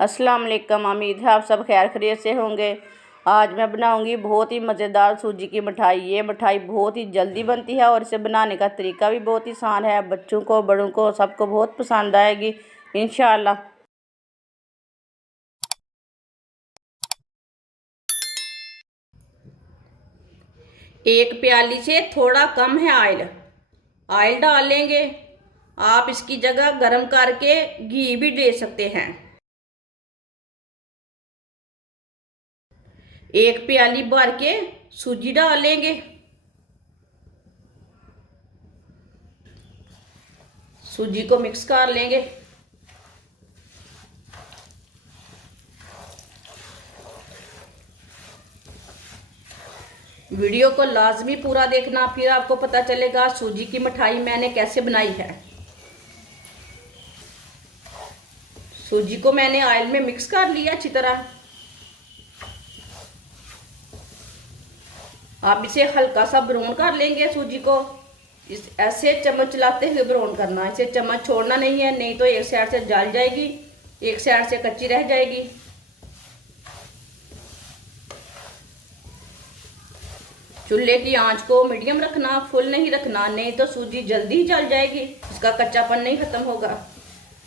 अस्सलाम वालेकुम। उम्मीद है आप सब खैर खैरियत से होंगे। आज मैं बनाऊंगी बहुत ही मज़ेदार सूजी की मिठाई। ये मिठाई बहुत ही जल्दी बनती है और इसे बनाने का तरीका भी बहुत ही आसान है। बच्चों को बड़ों को सबको बहुत पसंद आएगी इंशाअल्लाह। एक प्याली से थोड़ा कम है ऑयल डाल लेंगे। आप इसकी जगह गरम करके घी भी ले सकते हैं। एक प्याली भर के सूजी डाल लेंगे। सूजी को मिक्स कर लेंगे। वीडियो को लाजमी पूरा देखना, फिर आपको पता चलेगा सूजी की मिठाई मैंने कैसे बनाई है। सूजी को मैंने ऑयल में मिक्स कर लिया अच्छी तरह। आप इसे हल्का सा ब्राउन कर लेंगे सूजी को। इस ऐसे चम्मच चलाते हुए ब्राउन करना, इसे चम्मच छोड़ना नहीं है, नहीं तो एक साइड से जल जाएगी, एक साइड से कच्ची रह जाएगी। चूल्हे की आंच को मीडियम रखना, फुल नहीं रखना, नहीं तो सूजी जल्दी ही जल जाएगी, इसका कच्चापन नहीं खत्म होगा।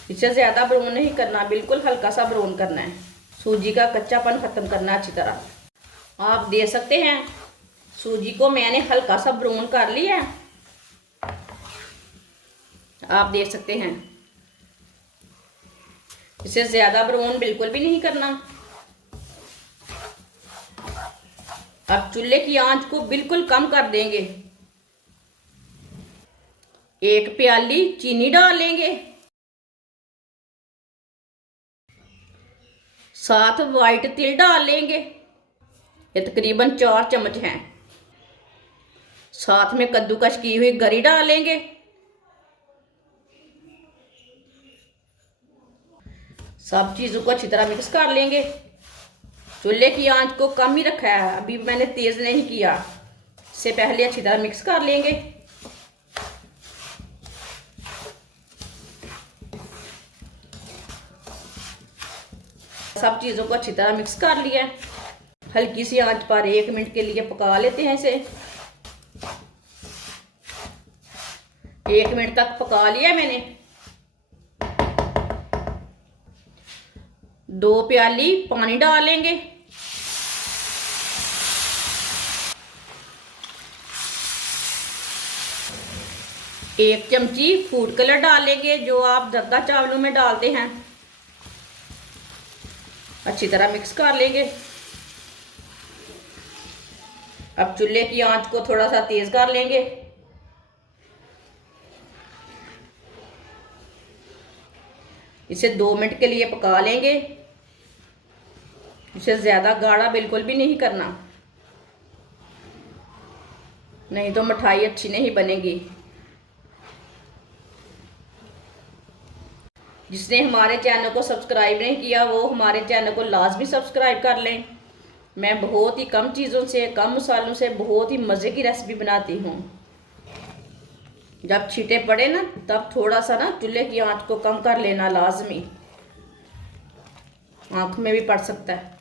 इसे ज़्यादा ब्राउन नहीं करना, बिल्कुल हल्का सा ब्राउन करना है। सूजी का कच्चापन खत्म करना है अच्छी तरह। आप दे सकते हैं सूजी को मैंने हल्का सा ब्राउन कर लिया है, आप देख सकते हैं। इसे ज़्यादा ब्राउन बिल्कुल भी नहीं करना। अब चूल्हे की आंच को बिल्कुल कम कर देंगे। एक प्याली चीनी डाल लेंगे, साथ वाइट तिल डाल लेंगे, ये तकरीबन 4 चम्मच हैं। साथ में कद्दूकश की हुई गरी डाल लेंगे। सब चीज़ों को अच्छी तरह मिक्स कर लेंगे। चूल्हे की आंच को कम ही रखा है, अभी मैंने तेज़ नहीं किया। इससे पहले अच्छी तरह मिक्स कर लेंगे। सब चीज़ों को अच्छी तरह मिक्स कर लिया। हल्की सी आंच पर 1 मिनट के लिए पका लेते हैं इसे। 1 मिनट तक पका लिया मैंने। 2 प्याली पानी डाल लेंगे। एक चमची फूड कलर डाल लेंगे, जो आप जर्दा चावलों में डालते हैं। अच्छी तरह मिक्स कर लेंगे। अब चूल्हे की आंच को थोड़ा सा तेज कर लेंगे। इसे 2 मिनट के लिए पका लेंगे। इसे ज़्यादा गाढ़ा बिल्कुल भी नहीं करना, नहीं तो मिठाई अच्छी नहीं बनेगी। जिसने हमारे चैनल को सब्सक्राइब नहीं किया वो हमारे चैनल को लाजमी सब्सक्राइब कर लें। मैं बहुत ही कम चीज़ों से, कम मसालों से बहुत ही मज़े की रेसिपी बनाती हूँ। जब छींटे पड़े ना, तब थोड़ा सा ना चूल्हे की आंच को कम कर लेना लाजमी, आँख में भी पड़ सकता है।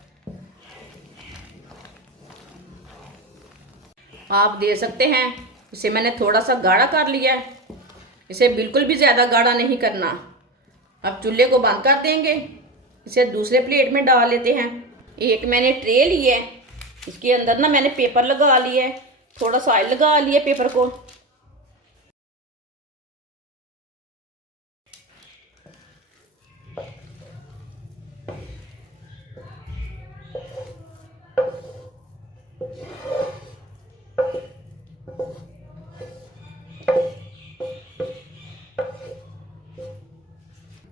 आप दे सकते हैं। इसे मैंने थोड़ा सा गाढ़ा कर लिया है, इसे बिल्कुल भी ज़्यादा गाढ़ा नहीं करना। अब चूल्हे को बंद कर देंगे। इसे दूसरे प्लेट में डाल लेते हैं। एक मैंने ट्रे ली है, इसके अंदर ना मैंने पेपर लगा लिया है, थोड़ा सा ऑयल लगा लिया पेपर को।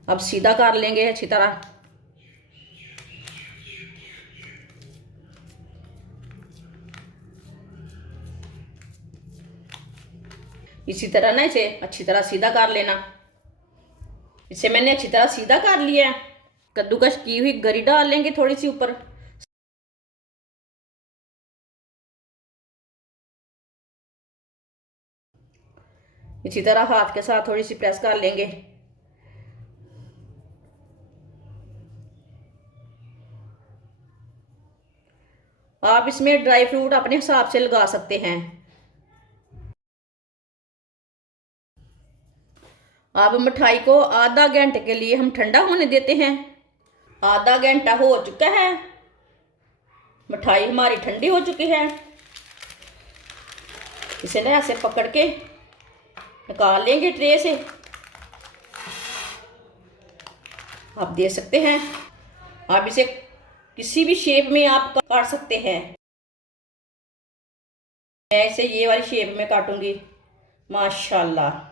अब सीधा कर लेंगे अच्छी तरह। इसी तरह ना इसे अच्छी तरह सीधा कर लेना। इसे मैंने अच्छी तरह सीधा कर लिया है। कद्दूकश की हुई गरी डाल लेंगे थोड़ी सी ऊपर। इसी तरह हाथ के साथ थोड़ी सी प्रेस कर लेंगे। आप इसमें ड्राई फ्रूट अपने हिसाब से लगा सकते हैं। अब मिठाई को आधा घंटे के लिए हम ठंडा होने देते हैं। आधा घंटा हो चुका है, मिठाई हमारी ठंडी हो चुकी है। इसे ना ऐसे पकड़ के निकाल लेंगे ट्रे से। आप देख सकते हैं, आप इसे किसी भी शेप में आप काट सकते हैं। मैं इसे ये वाली शेप में काटूंगी। माशाल्लाह।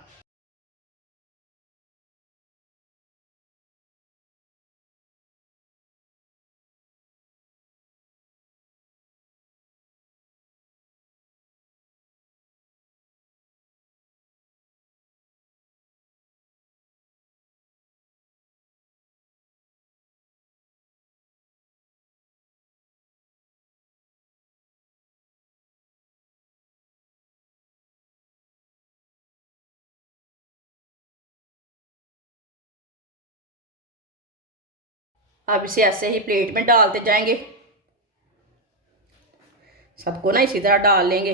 अब इसे ऐसे ही प्लेट में डालते जाएंगे। सबको ना इसी तरह डाल लेंगे।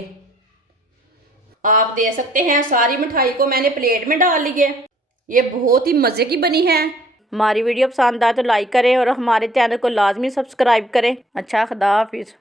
आप देख सकते हैं सारी मिठाई को मैंने प्लेट में डाल ली है। ये बहुत ही मज़े की बनी है। हमारी वीडियो पसंद आए तो लाइक करें और हमारे चैनल को लाजमी सब्सक्राइब करें। अच्छा, खुदा हाफिज़।